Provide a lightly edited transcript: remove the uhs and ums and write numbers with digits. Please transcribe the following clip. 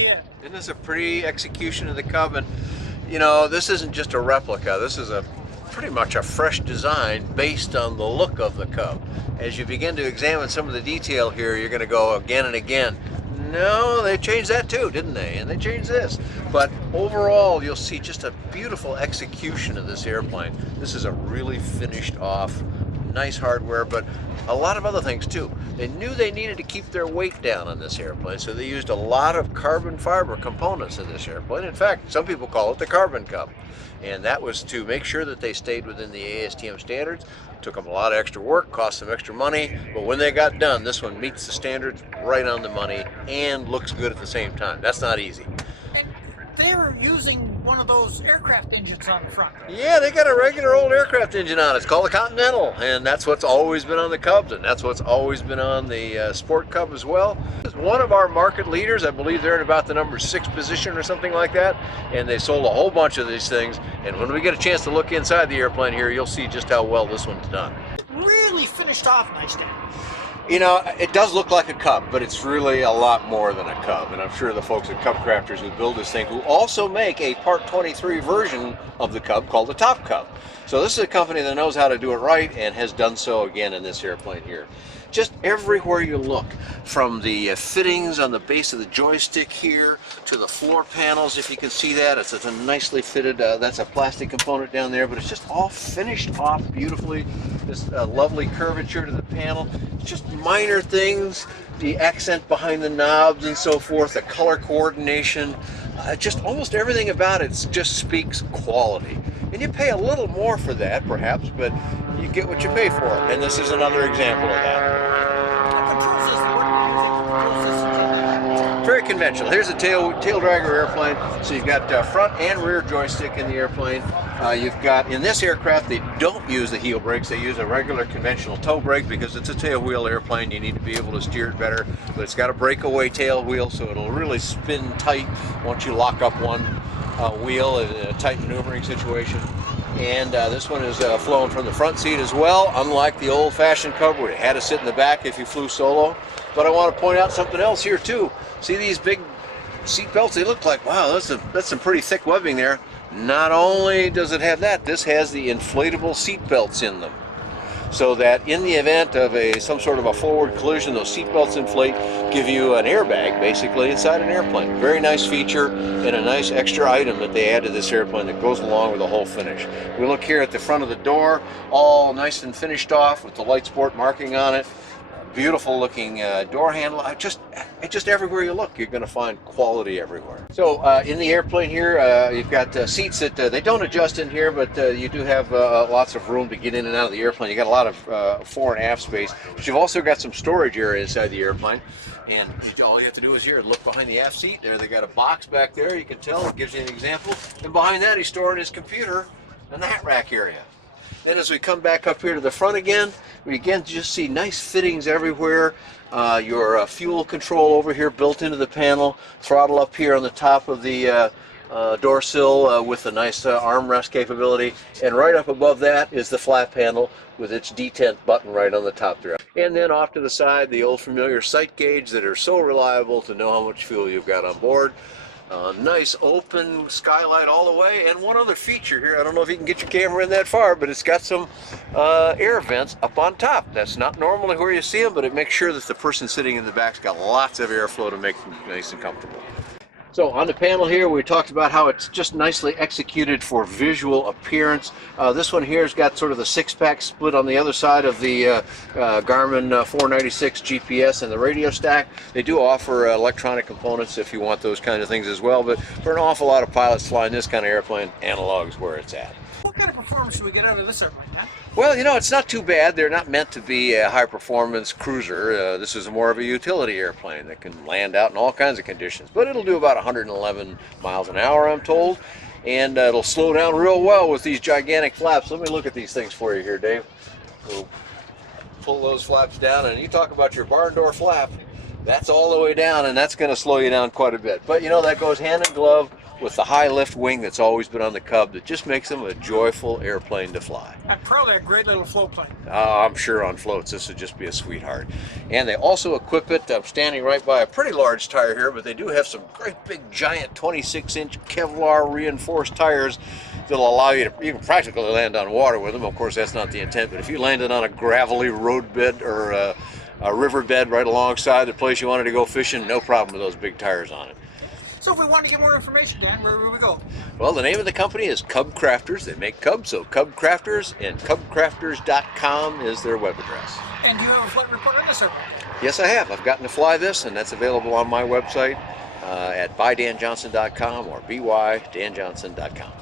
Yeah. Isn't this a pretty execution of the Cub? And you know, this isn't just a replica. This is a pretty much a fresh design based on the look of the Cub. As you begin to examine some of the detail here, you're going to go again and again, no, they changed that too, didn't they? And they changed this. But overall, you'll see just a beautiful execution of this airplane. This is a really finished off, nice hardware, but a lot of other things too. They knew they needed to keep their weight down on this airplane, so they used a lot of carbon fiber components in this airplane. In fact, some people call it the Carbon Cub. And that was to make sure that they stayed within the ASTM standards. Took them a lot of extra work, cost them extra money, but when they got done, this one meets the standards right on the money and looks good at the same time. That's not easy. And they were using one of those aircraft engines on the front. Yeah, they got a regular old aircraft engine on it. It's called a Continental, and that's what's always been on the Cubs, and that's what's always been on the Sport Cub as well. It's one of our market leaders. I believe they're in about the number 6 position or something like that, and they sold a whole bunch of these things. And when we get a chance to look inside the airplane here, you'll see just how well this one's done. It really finished off nice, Dan. You know, it does look like a Cub, but it's really a lot more than a Cub. And I'm sure the folks at Cubcrafters who build this thing, who also make a Part 23 version of the Cub called the Top Cub. So this is a company that knows how to do it right and has done so again in this airplane here. Just everywhere you look, from the fittings on the base of the joystick here to the floor panels, if you can see that, it's a nicely fitted, that's a plastic component down there, but it's just all finished off beautifully. This lovely curvature to the panel. It's just minor things, the accent behind the knobs and so forth, the color coordination, just almost everything about it just speaks quality. And you pay a little more for that, perhaps, but you get what you pay for. And this is another example of that. Very conventional. Here's a tail dragger airplane. So you've got front and rear joystick in the airplane. You've got, in this aircraft, they don't use the heel brakes. They use a regular conventional toe brake because it's a tail wheel airplane. You need to be able to steer it better. But it's got a breakaway tail wheel, so it'll really spin tight once you lock up one wheel in a tight maneuvering situation. And this one is flown from the front seat as well, unlike the old-fashioned Cub where you had to sit in the back if you flew solo. But I want to point out something else here too. See these big seat belts? They look like, wow, that's some pretty thick webbing there. Not only does it have that, this has the inflatable seat belts in them, so that in the event of some sort of a forward collision, those seat belts inflate, give you an airbag basically inside an airplane. Very nice feature and a nice extra item that they add to this airplane that goes along with the whole finish. We look here at the front of the door, all nice and finished off with the Light Sport marking on it. Beautiful looking door handle. Just everywhere you look, you're going to find quality everywhere. So in the airplane here, you've got seats that they don't adjust in here, but you do have lots of room to get in and out of the airplane. You got a lot of fore and aft space, but you've also got some storage area inside the airplane. And all you have to do is here, look behind the aft seat. There, they got a box back there. You can tell, it gives you an example. And behind that, he's storing his computer in the hat rack area. Then as we come back up here to the front again, we again just see nice fittings everywhere. Your fuel control over here built into the panel, throttle up here on the top of the door sill with a nice armrest capability, and right up above that is the flat panel with its detent button right on the top there. And then off to the side, the old familiar sight gauge that are so reliable to know how much fuel you've got on board. Nice open skylight all the way, and one other feature here, I don't know if you can get your camera in that far, but it's got some air vents up on top. That's not normally where you see them, but it makes sure that the person sitting in the back's got lots of airflow to make them nice and comfortable. So on the panel here, we talked about how it's just nicely executed for visual appearance. This one here has got sort of the 6-pack split on the other side of the Garmin 496 GPS and the radio stack. They do offer electronic components if you want those kind of things as well, but for an awful lot of pilots flying this kind of airplane, analog is where it's at. What kind of performance should we get out of this airplane, huh? Well, you know, it's not too bad. They're not meant to be a high-performance cruiser. This is more of a utility airplane that can land out in all kinds of conditions. But it'll do about 111 miles an hour, I'm told. And it'll slow down real well with these gigantic flaps. Let me look at these things for you here, Dave. We'll pull those flaps down, and you talk about your barn door flap. That's all the way down, and that's going to slow you down quite a bit. But, you know, that goes hand in glove with the high lift wing that's always been on the Cub that just makes them a joyful airplane to fly. And probably a great little float plane. I'm sure on floats this would just be a sweetheart. And they also equip it, I'm standing right by a pretty large tire here, but they do have some great big giant 26-inch Kevlar reinforced tires that'll allow you to practically land on water with them. Of course, that's not the intent, but if you landed on a gravelly road bed or a river bed right alongside the place you wanted to go fishing, no problem with those big tires on it. So if we want to get more information, Dan, where would we go? Well, the name of the company is Cubcrafters. They make Cubs, so Cubcrafters, and Cubcrafters.com is their web address. And do you have a flight report on this? Yes, I have. I've gotten to fly this, and that's available on my website at bydanjohnson.com or bydanjohnson.com.